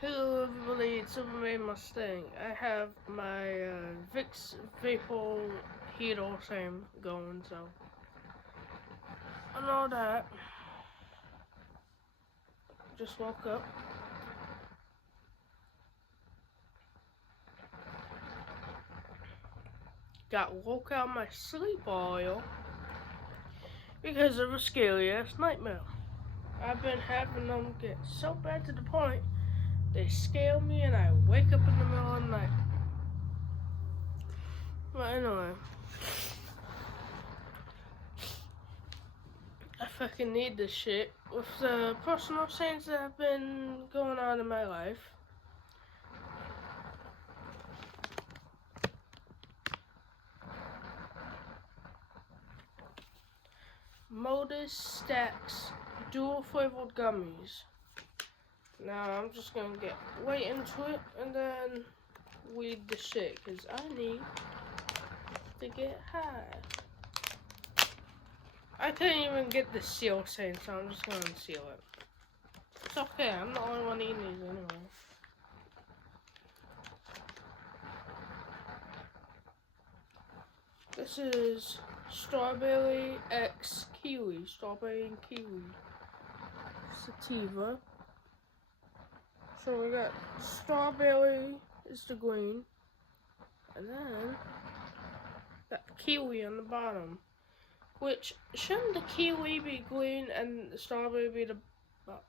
Hello everybody, it's Superman Mustang. I have my Vicks Vapor 𝓬𝓸𝓻 going, so and all that. Just woke up. Got woke out of my sleep oil because of a scary ass nightmare. I've been having them get so bad to the point they scare me and I wake up in the middle of the night. But anyway, I fucking need this shit with the personal things that have been going on in my life. Modus STAX dual flavored gummies. Now I'm just gonna get right into it and then weed the shit because I need to get high. I couldn't even get the seal thing, so I'm just gonna unseal it. It's okay, I'm the only one eating these anyway. This is strawberry x kiwi, strawberry and kiwi, Sativa. So we got strawberry is the green, and then got the kiwi on the bottom. Which, shouldn't the kiwi be green and the strawberry be the bottom?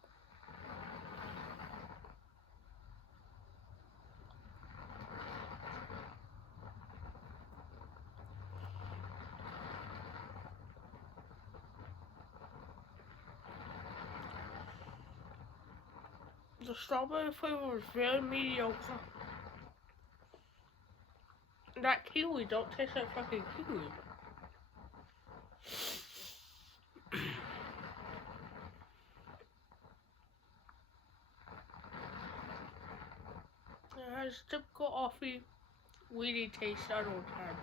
The strawberry flavor is very mediocre. That kiwi don't taste like fucking kiwi. It has typical offy, weedy taste all the time.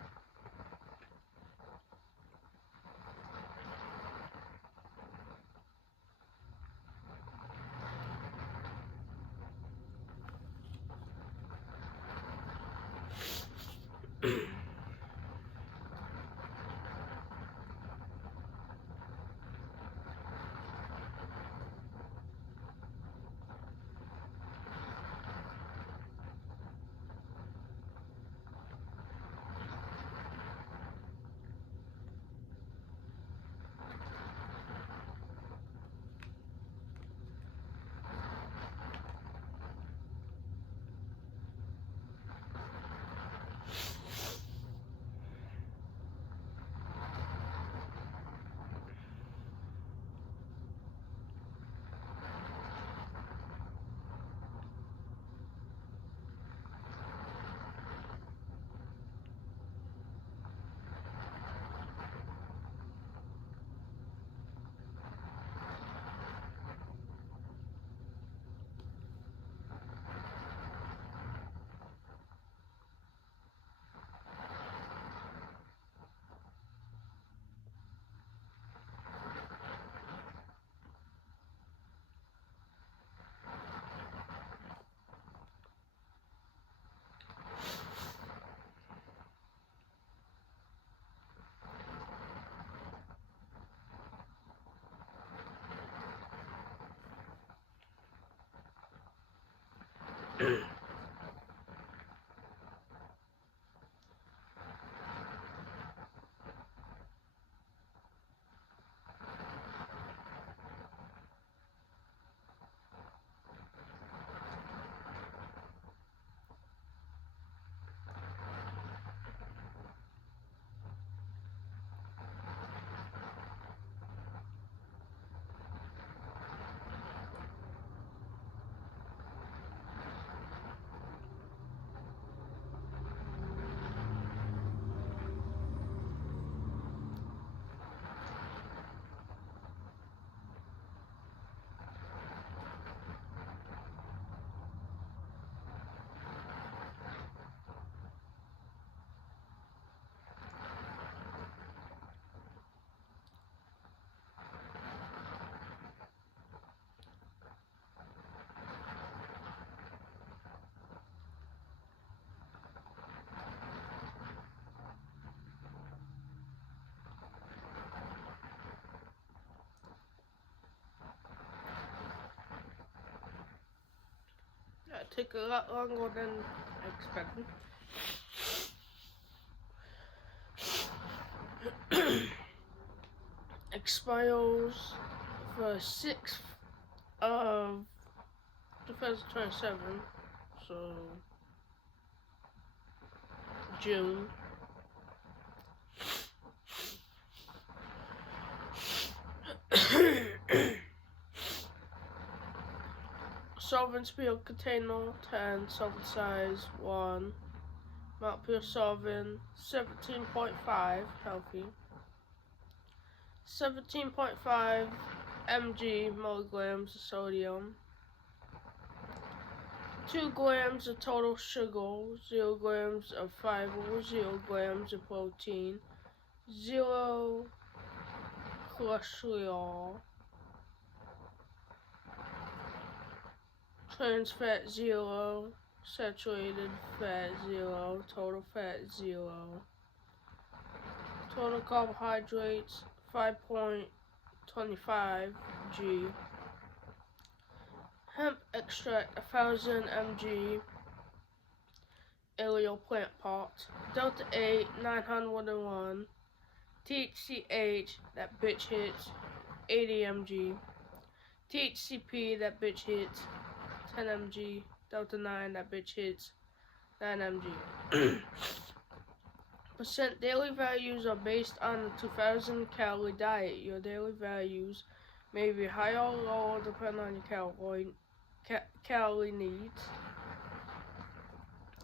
That took a lot longer than I expected. Expires the 6th of 2027, so June. Solvent spill container 10, solvent size 1, amount pure solvent 17.5, healthy. 17.5 milligrams of sodium, 2 grams of total sugar, 0 grams of fiber, 0 grams of protein, 0 cholesterol, trans fat 0, saturated fat 0, total fat 0, total carbohydrates 5.25 g, hemp extract 1000 mg, aerial plant pot, 𝓼𝓽𝓪 901, THC-H, that bitch hits 80 mg, THC-P, that bitch hits 10 mg, 𝓼𝓽𝓪, that bitch hits 9 mg. Percent daily values are based on the 2,000 calorie diet. Your daily values may be higher or lower depending on your calorie needs.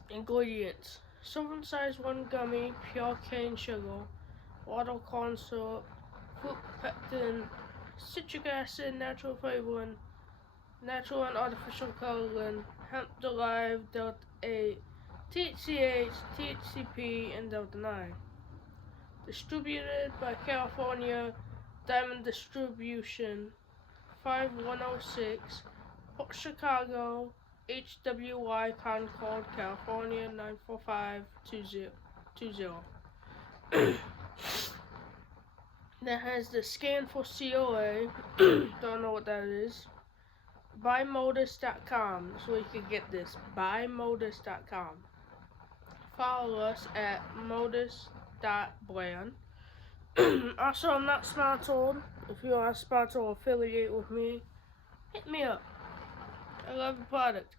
Ingredients: serving size 1 gummy, pure cane sugar, water, corn syrup, fruit pectin, citric acid, natural flavoring, natural and artificial coloring, hemp-derived 𝓼𝓽𝓪, THC-H, THC-P, and 𝓼𝓽𝓪. Distributed by California Diamond Distribution, 5106, Port Chicago, 𝓬𝓚, California, 94520. That has the scan for COA. Don't know what that is. Buy Modus.com, so you can get this. Buy Modus.com. Follow us at modus.brand. Also, I'm not sponsored. If you are a sponsor or affiliate with me, hit me up. I love the product.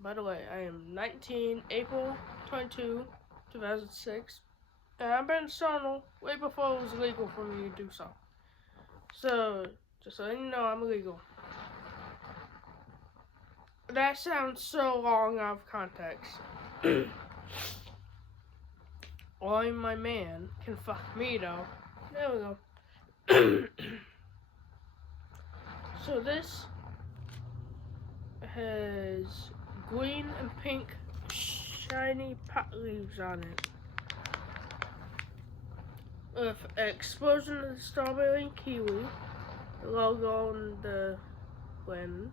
By the way, I am 19, April 22, 2006. And I've been selling way before it was legal for me to do so. So, just so you know, I'm legal. That sounds so long out of context. Only my man can fuck me though. There we go. So this has green and pink shiny pot leaves on it, with an explosion of the strawberry and kiwi, the logo on the blend.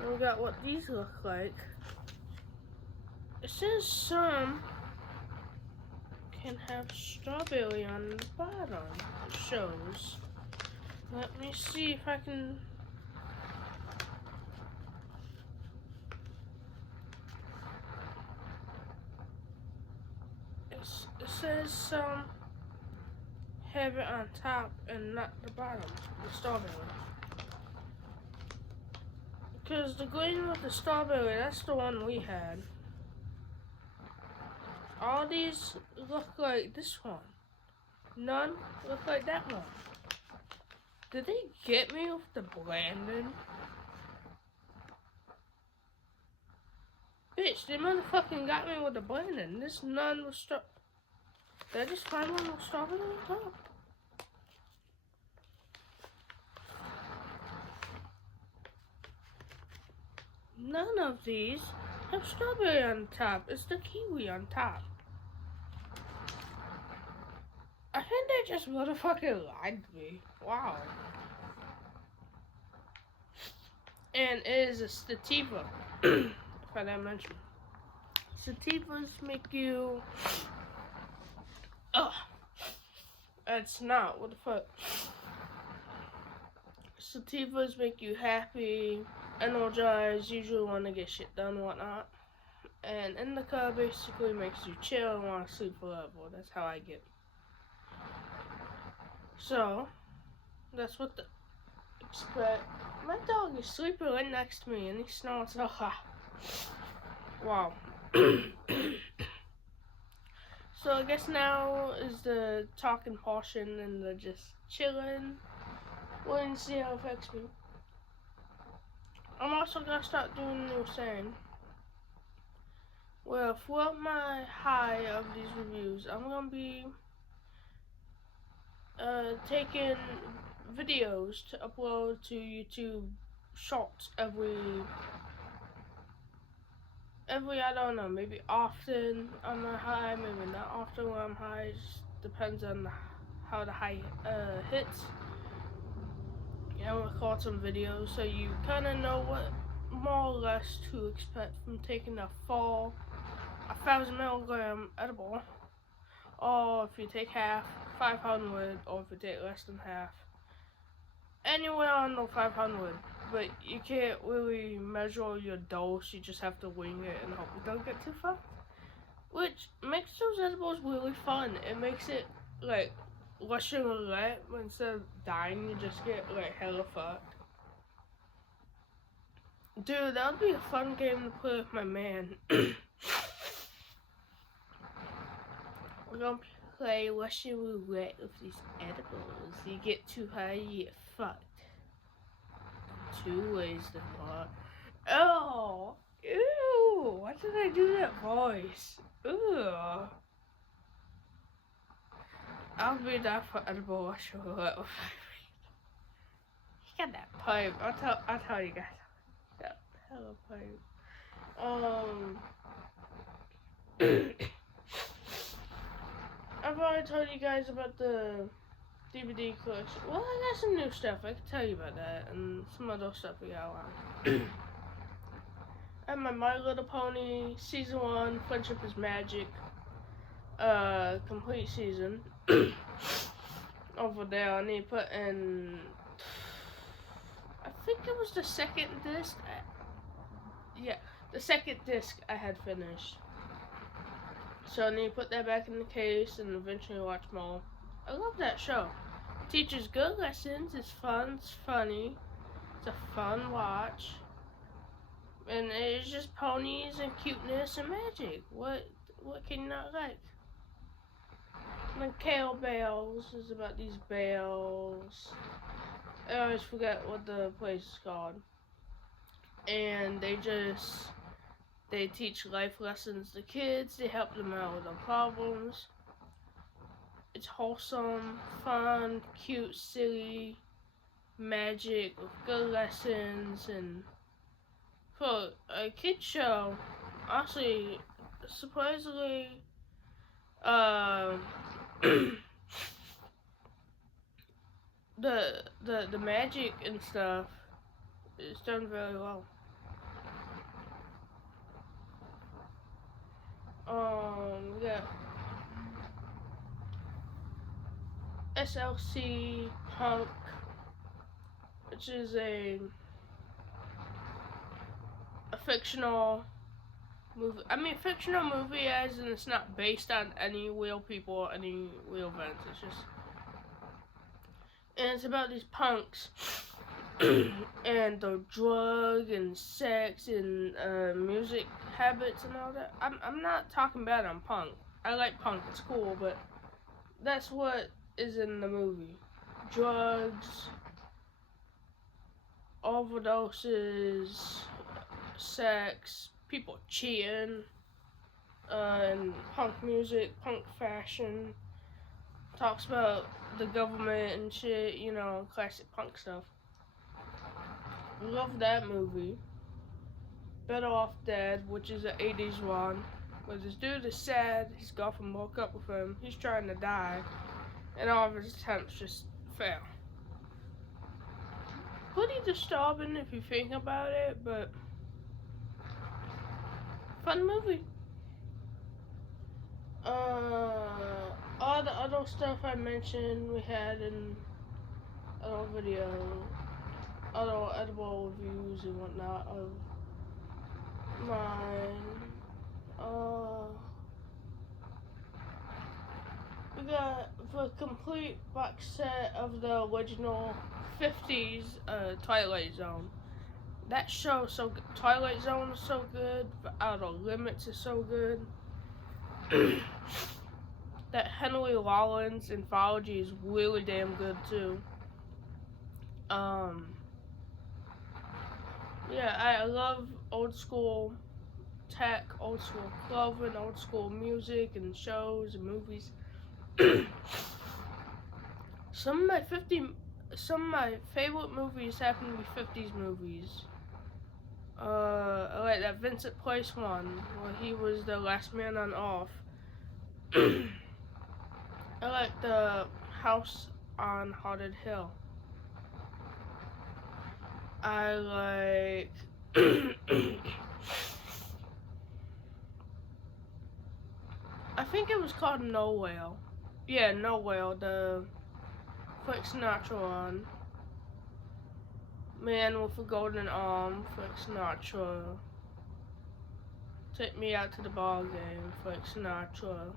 And we got what these look like. It says some can have strawberry on the bottom. It shows. Let me see if I can. It says some have it on top and not the bottom, the strawberry. Because the green with the strawberry, that's the one we had. All these look like this one. None look like that one. Did they get me with the blending? Bitch, they motherfucking got me with the blending. This none was Did I just find one with strawberry on top? None of these have strawberry on top. It's the kiwi on top. I think they just motherfucking lied to me. Wow. And it is a sativa, if I didn't mention. Sativas make you... Ugh. It's not. What the fuck? Sativas make you happy. energized, usually want to get shit done and whatnot. And indica basically makes you chill and want to sleep forever. That's how I get. So, that's what the expect. My dog is sleeping right next to me and he snorts. Wow. So I guess now is the talking portion and the just chilling. Waiting to see how it affects me. I'm also gonna start doing a new thing. Well, throughout my high of these reviews, I'm gonna be taking videos to upload to YouTube Shorts every I don't know, maybe often on the high, maybe not often when I'm high. It just depends on how the high hits. I'll record some videos so you kind of know what more or less to expect from taking a 1,000 milligram edible, or if you take half, 500, or if you take less than half. Anywhere under 500, but you can't really measure your dose. You just have to wing it and hope you don't get too far. Which makes those edibles really fun. It makes it like Russian roulette, but instead of dying, you just get like hella fucked. Dude, that would be a fun game to play with my man. We're gonna play Russian roulette with these edibles. You get too high, you get fucked. 2 ways to fuck. Oh, ew! Why did I do that voice? Ew. I'll be down for edible Russian roulette with my friend. He got that pipe. I'll tell you guys. That hella pipe. I've already told you guys about the DVD collection. Well, I got some new stuff. I can tell you about that and some other stuff we got on. I have my My Little Pony Season 1, Friendship is Magic, complete season. Over there, I need to put in, I think it was the second disc. Yeah, the second disc I had finished. So I need to put that back in the case and eventually watch more. I love that show. It teaches good lessons, it's fun, it's funny, it's a fun watch. And it's just ponies and cuteness and magic. What can you not like? And the Kale Bells is about these bells. I always forget what the place is called. And they teach life lessons to kids. They help them out with their problems. It's wholesome, fun, cute, silly, magic with good lessons, and for a kid show, honestly, surprisingly, the magic and stuff is done very well. Yeah. SLC Punk, which is a fictional movie. I mean, fictional movie as in it's not based on any real people or any real events. It's just, and it's about these punks and the drug and sex and music habits and all that. I'm not talking bad on punk. I like punk. It's cool, but that's what is in the movie. Drugs, overdoses, sex, people cheating, and punk music, punk fashion. Talks about the government and shit, you know, classic punk stuff. Love that movie. Better Off Dead, which is an 80s one, where this dude is sad, his girlfriend woke up with him, he's trying to die, and all of his attempts just fail. Pretty disturbing if you think about it, but fun movie. All the other stuff I mentioned we had in our video. other edible reviews and whatnot of mine. We got the complete box set of the original 50s Twilight Zone. That show is so good. Twilight Zone is so good. The Outer Limits is so good. That Henry Rollins anthology is really damn good too. Yeah, I love old school tech, old school clothing, old school music and shows and movies. Some of my favorite movies happen to be 50s movies. I like that Vincent Price one where he was the last man on Earth. I like the House on Haunted Hill. I like I think it was called No Whale. Yeah, No Whale, the Frank Sinatra one. Man with a Golden Arm, Frank Sinatra. Take Me Out to the Ball Game, Frank Sinatra.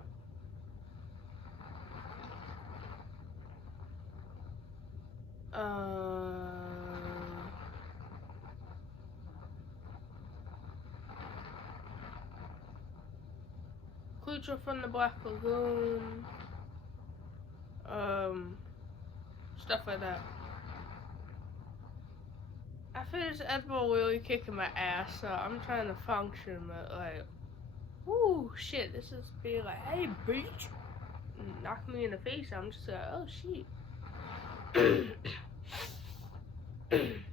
Creature from the Black Lagoon. Stuff like that. I feel this edible really kicking my ass, so I'm trying to function, but like, whoo, shit, this is being like, hey, bitch, knock me in the face. I'm just like, oh, shit. We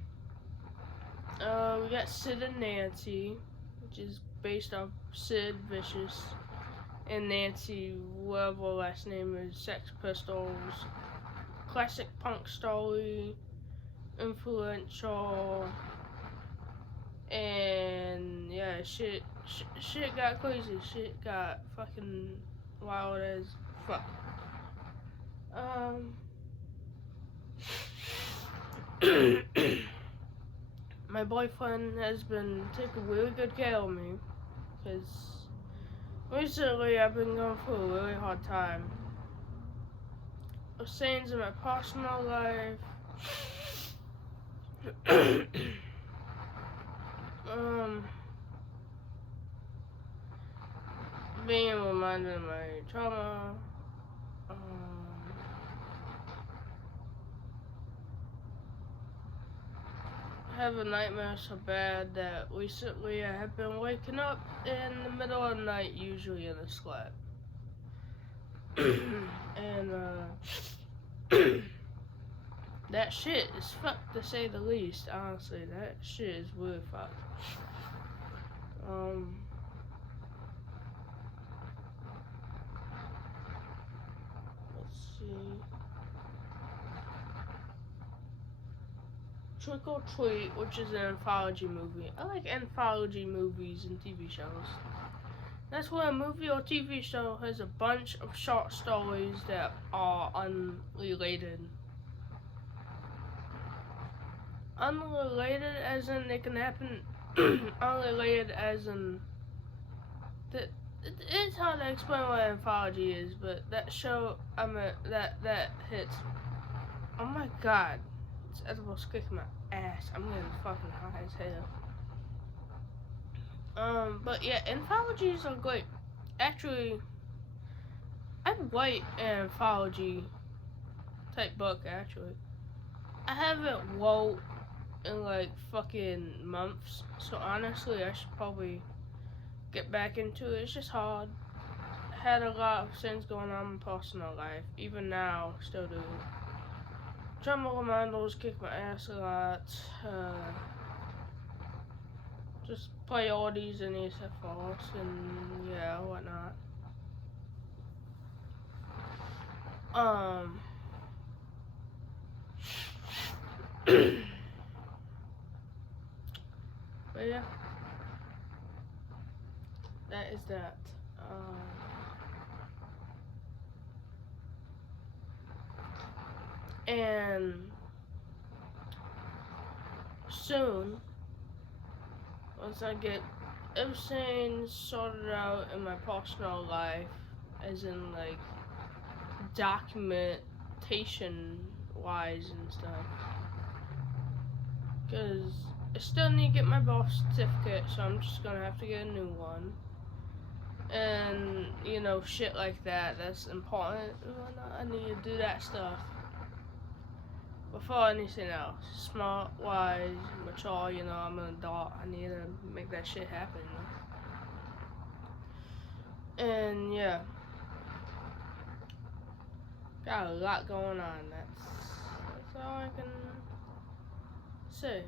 got Sid and Nancy, which is based off Sid Vicious and Nancy, whatever her last name is, Sex Pistols. Classic punk story, influential, and yeah, shit got crazy. Shit got fucking wild as fuck. My boyfriend has been taking really good care of me, because recently I've been going through a really hard time. Things in my personal life, being reminded of my trauma, having nightmares so bad that recently I have been waking up in the middle of the night, usually in a slap. And that shit is fucked, to say the least. Honestly, that shit is really fucked. Let's see. Trick or Treat, which is an anthology movie. I like anthology movies and TV shows. That's where a movie or TV show has a bunch of short stories that are unrelated. Unrelated as in they can happen, unrelated as in, it's hard to explain what anthology is, but that show, that hits. Oh my god, it's edible's kicking my ass. I'm getting fucking high as hell. But yeah, anthologies are great. Actually, I write an anthology type book, actually. I haven't wrote in like fucking months, so honestly I should probably get back into it. It's just hard. I had a lot of things going on in my personal life. Even now, still do. Drama reminders kick my ass a lot. Just priorities and SFRs and yeah, whatnot. But yeah, that is that. And soon, once I get everything sorted out in my personal life, as in like documentation wise and stuff, because I still need to get my birth certificate, so I'm just gonna have to get a new one. And you know, shit like that, that's important and whatnot. I need to do that stuff before anything else. Smart, wise, mature, you know, I'm an adult. I need to make that shit happen, you know? And yeah, got a lot going on. That's all I can say.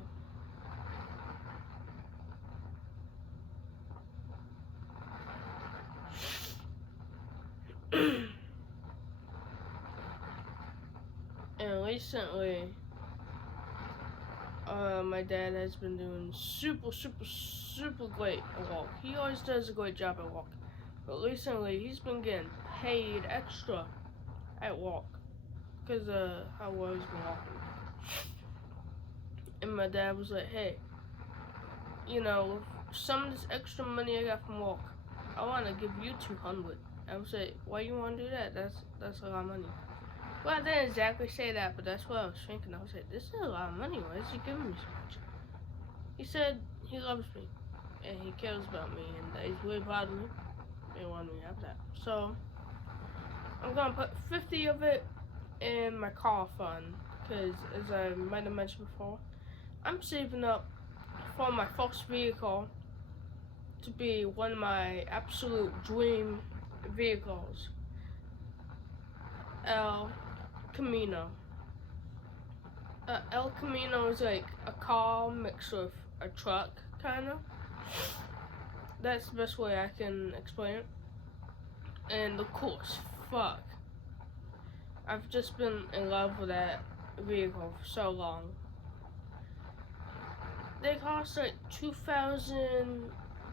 And recently, my dad has been doing super great at work. He always does a great job at work, but recently he's been getting paid extra at work because of how well he's been working. And my dad was like, hey, you know, some of this extra money I got from work, I want to give you $200. I was like, why you want to do that? That's a lot of money. Well, I didn't exactly say that, but that's what I was thinking. I was like, this is a lot of money. Why is he giving me so much? He said he loves me, and he cares about me, and that he's really proud of me. He wanted me to have that. So, I'm going to put 50 of it in my car fund, because as I might have mentioned before, I'm saving up for my first vehicle to be one of my absolute dream vehicles. 𝓼𝓽𝓪𝓿. 𝓼𝓽𝓪𝓿 is like a car mixed with a truck, kind of. That's the best way I can explain it. And of course, fuck, I've just been in love with that vehicle for so long. They cost like $2,000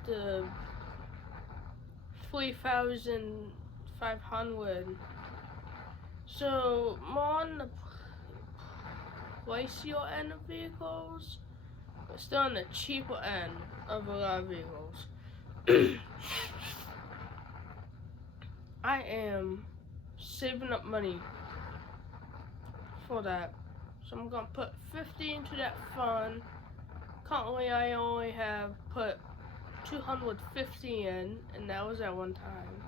to $3,500. So more on the pricier end of vehicles, but still on the cheaper end of a lot of vehicles. I am saving up money for that, so I'm gonna put 50 into that fund. Currently, I only have put 250 in, and that was at one time.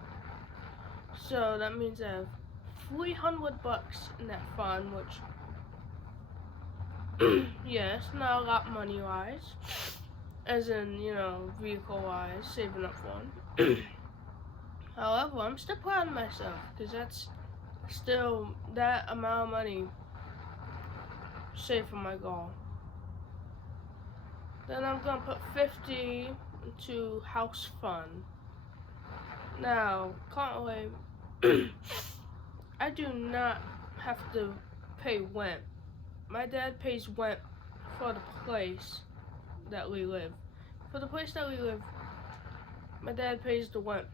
So that means I have $300 in that fund, which, yeah, it's not a lot money-wise, as in, you know, vehicle-wise, saving up one. However, I'm still proud of myself, because that's still that amount of money saved for my goal. Then I'm gonna put 50 into house fund. Now, currently, I do not have to pay rent. My dad pays rent for the place that we live. For the place that we live, my dad pays the rent.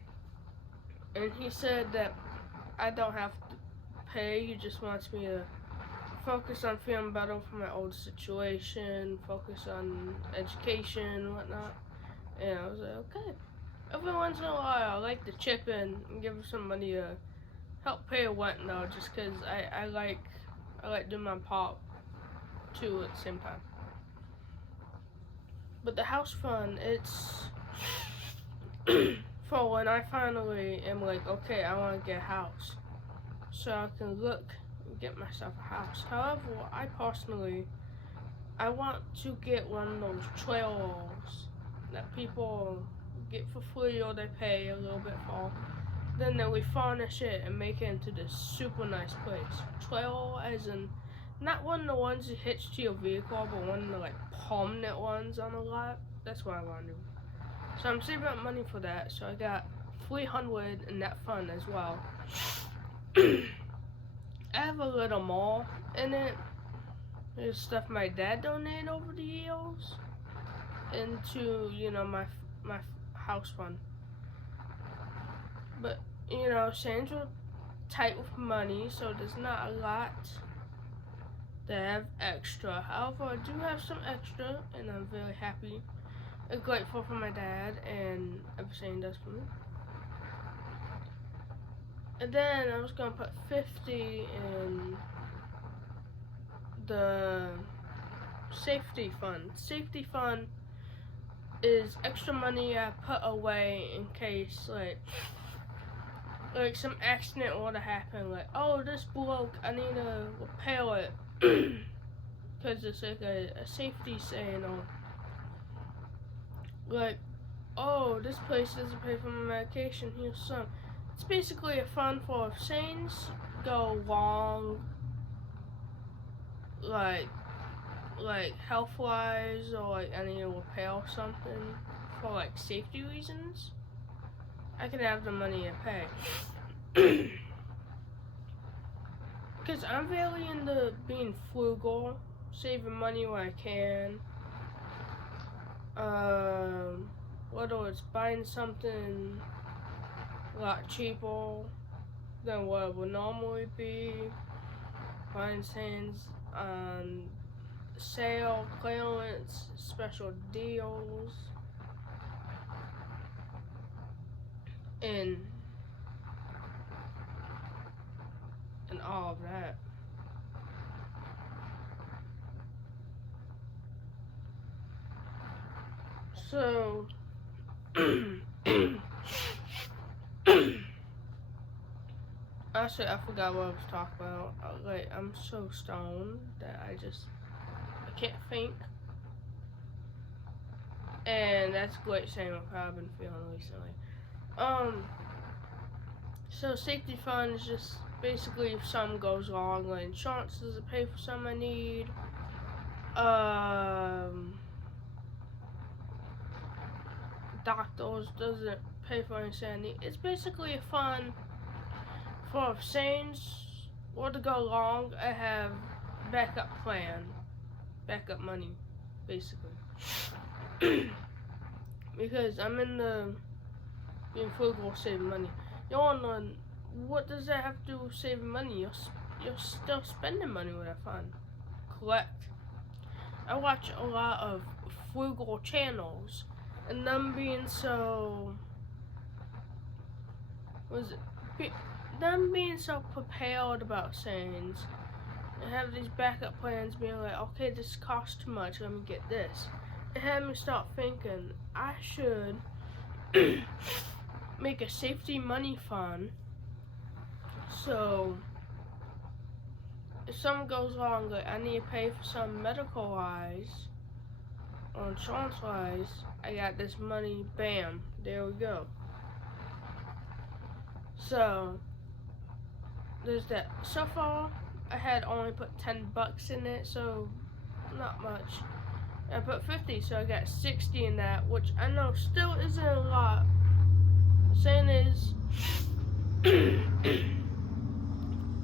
And he said that I don't have to pay, he just wants me to focus on feeling better from my old situation, focus on education and whatnot. And I was like, okay. Every once in a while, I like to chip in and give him some money to help pay a rent though, just cause I like doing my part too at the same time. But the house fund, it's for when I finally am like, okay, I want to get a house, so I can look and get myself a house. However, I personally, I want to get one of those trailers that people get for free or they pay a little bit for. Then we furnish it and make it into this super nice place. Trailer as in, not one of the ones you hitch to your vehicle, but one of the like permanent ones on the lot. That's what I want to do. So I'm saving up money for that. So I got $300 in that fund as well. I have a little more in it. There's stuff my dad donated over the years into, you know, my house fund. But, you know, Shane's were tight with money, so there's not a lot that I have extra. However, I do have some extra, and I'm very happy and grateful for my dad and everything he does for me. And then I was gonna put 50 in the safety fund. Safety fund is extra money I put away in case like some accident would have happened. Like, oh, this broke, I need to repair it. Because it's like a safety saying, or like, oh, this place doesn't pay for my medication, here's some. It's basically a fund for if things go wrong, like health-wise, or like I need to repair something for like safety reasons, I can have the money to pay. Because I'm really into being frugal, saving money when I can. Whether it's buying something a lot cheaper than what it would normally be, buying things on sale, clearance, special deals, and all of that. So actually, I forgot what I was talking about. Like, I'm so stoned that I can't think. And that's a great saying what I've been feeling recently. So safety fund is just basically if something goes wrong, like insurance doesn't pay for something I need. Doctors doesn't pay for anything I need. It's basically a fund for if things were to go wrong, I have backup plan, backup money, basically. Because I'm in the being frugal, saving money. You wanna, what does that have to do with saving money? You're still spending money with that fund. Correct. I watch a lot of frugal channels, and them being so, them being so prepared about things, and have these backup plans being like, okay, this costs too much, let me get this. It had me start thinking, I should make a safety money fund, so if something goes wrong, like I need to pay for some medical wise or insurance wise, I got this money, bam, there we go. So there's that. So far I had only put $10 in it, so not much. I put 50, so I got 60 in that, which I know still isn't a lot. The saying is,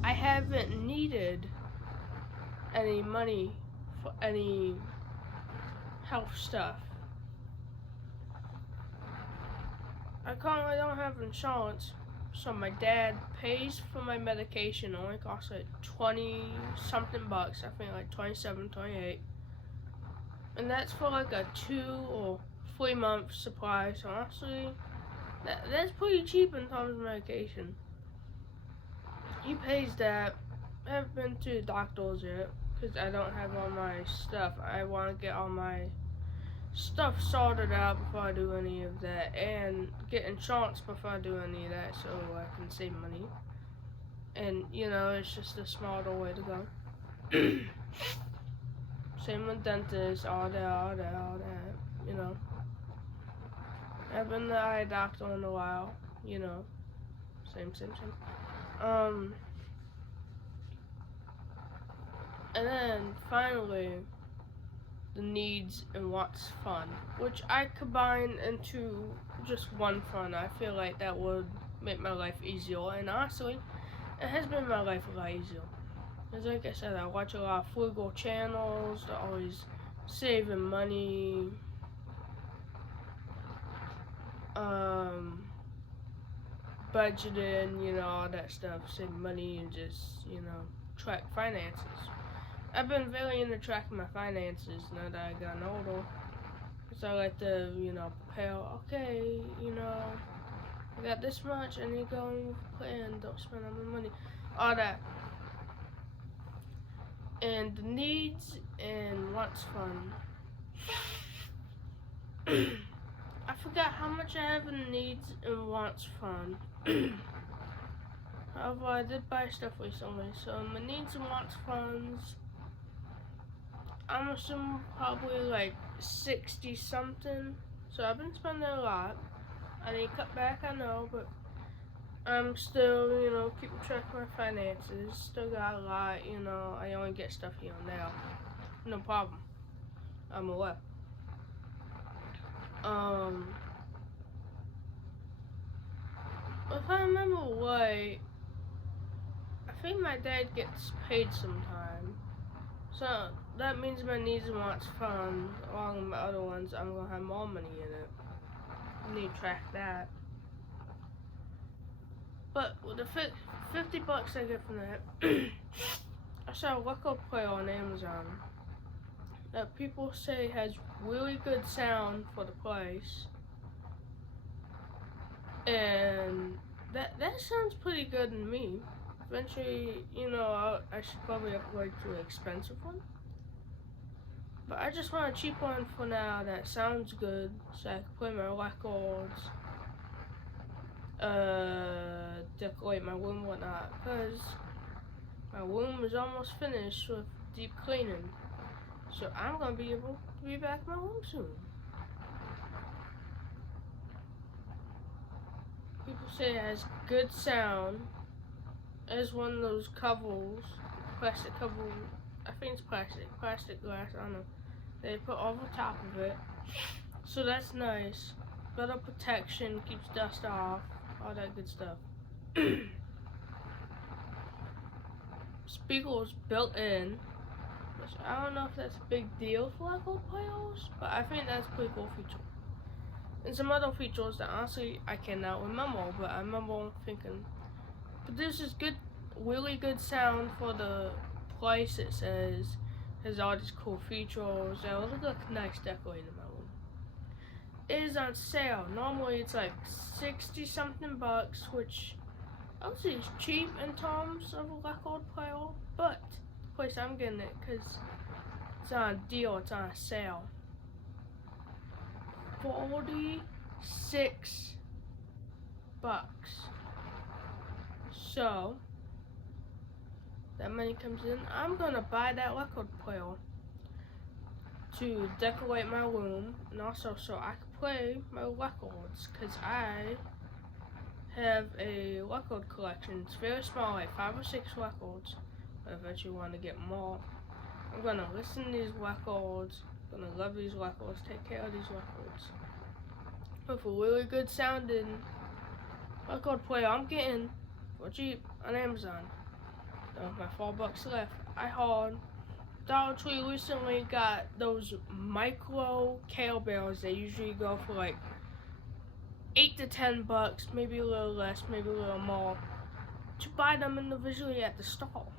I haven't needed any money for any health stuff. I currently don't have insurance, so my dad pays for my medication. It only costs like 20 something bucks, I think like 27, 28. And that's for like a 2 or 3 month supply, so honestly, that's pretty cheap in terms of medication. He pays that. I haven't been to the doctors yet, because I don't have all my stuff. I want to get all my stuff sorted out before I do any of that, and get insurance before I do any of that, so I can save money. And, you know, it's just a smarter way to go. Same with dentists, all that, you know. I've been to the eye doctor in a while, you know. Same. And then, finally, the needs and what's fun, which I combine into just one fun. I feel like that would make my life easier, and honestly, it has made my life a lot easier. Because like I said, I watch a lot of frugal channels, they're always saving money, budgeting, you know, all that stuff, save money and just, you know, track finances. I've been very into tracking my finances now that I got older. So I like to, prepare, okay, I got this much, I need to go and plan, don't spend all my money, all that. And the needs and wants fund. I forgot how much I have in needs and wants fund. However, I did buy stuff recently, so my needs and wants funds, I'm assuming probably like 60 something. So I've been spending a lot. I need to cut back, I know, but I'm still, keeping track of my finances. Still got a lot, I only get stuff here and there. No problem. I'm aware. If I remember right, I think my dad gets paid sometime. So that means my needs and wants fund, along with my other ones, I'm gonna have more money in it. I need to track that. But with the 50 bucks I get from that, I saw a record player on Amazon that people say has really good sound for the price. And that sounds pretty good to me. Eventually, I should probably upgrade to an expensive one. But I just want a cheap one for now that sounds good, so I can play my records, decorate my room and whatnot, because my room is almost finished with deep cleaning. So I'm going to be able to be back in my room soon. People say it has good sound. It's one of those covers, plastic cover, I think it's plastic glass, I don't know. They put over top of it. So that's nice. Better protection, keeps dust off, all that good stuff. Speakers built in, which I don't know if that's a big deal for record players, but I think that's a pretty cool feature. And some other features that honestly I cannot remember, but I remember thinking, produces really good sound for the price it says. Has all these cool features. It will look nice decorating my room. It is on sale. Normally it's like 60 something bucks, which I would say is cheap in terms of a record player, but the place I'm getting it because it's on a deal, it's on a sale. 46 bucks. So that money comes in, I'm gonna buy that record player to decorate my room, and also so I can play my records, because I have a record collection. It's very small, like 5 or 6 records, but I bet you want to get more. I'm gonna listen to these records, I'm gonna love these records, take care of these records. With a really good sounding record player I'm getting for cheap on Amazon. My $4 left. I hauled. Dollar Tree recently got those micro kettlebells. They usually go for like 8 to 10 bucks, maybe a little less, maybe a little more, to buy them individually at the store.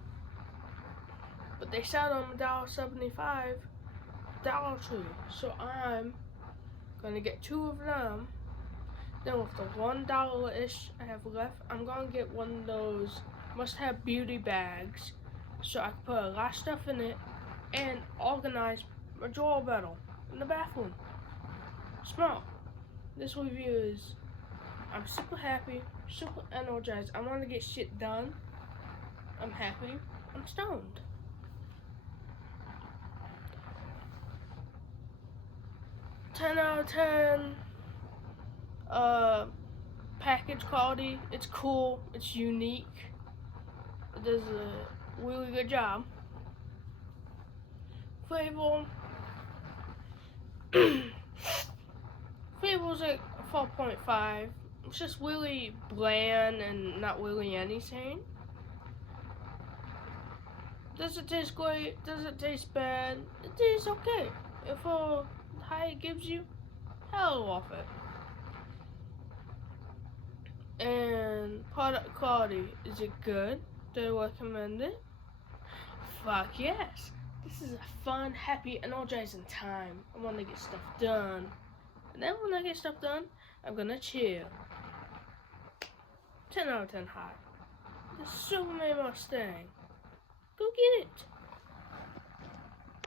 But they sell them $1.75 Dollar Tree. So I'm gonna get 2 of them. Then with the $1-ish I have left, I'm gonna get one of those must-have beauty bags, so I can put a lot of stuff in it and organize my drawer better in the bathroom. Smart. This review is, I'm super happy, super energized. I want to get shit done. I'm happy. I'm stoned. $10 out of 10. Package quality. It's cool. It's unique. It does a really good job. Flavor. Flavor's like 4.5. It's just really bland and not really anything. Does it taste great? Does it taste bad? It tastes okay. If how it gives you, hell off it. And product quality, is it good? Do I recommend it? Fuck yes. This is a fun, happy, energizing time. I want to get stuff done. And then when I get stuff done, I'm gonna chill. 10 out of 10 high. The 𝓲𝓪𝓭𝓪 Mustang. Go get it.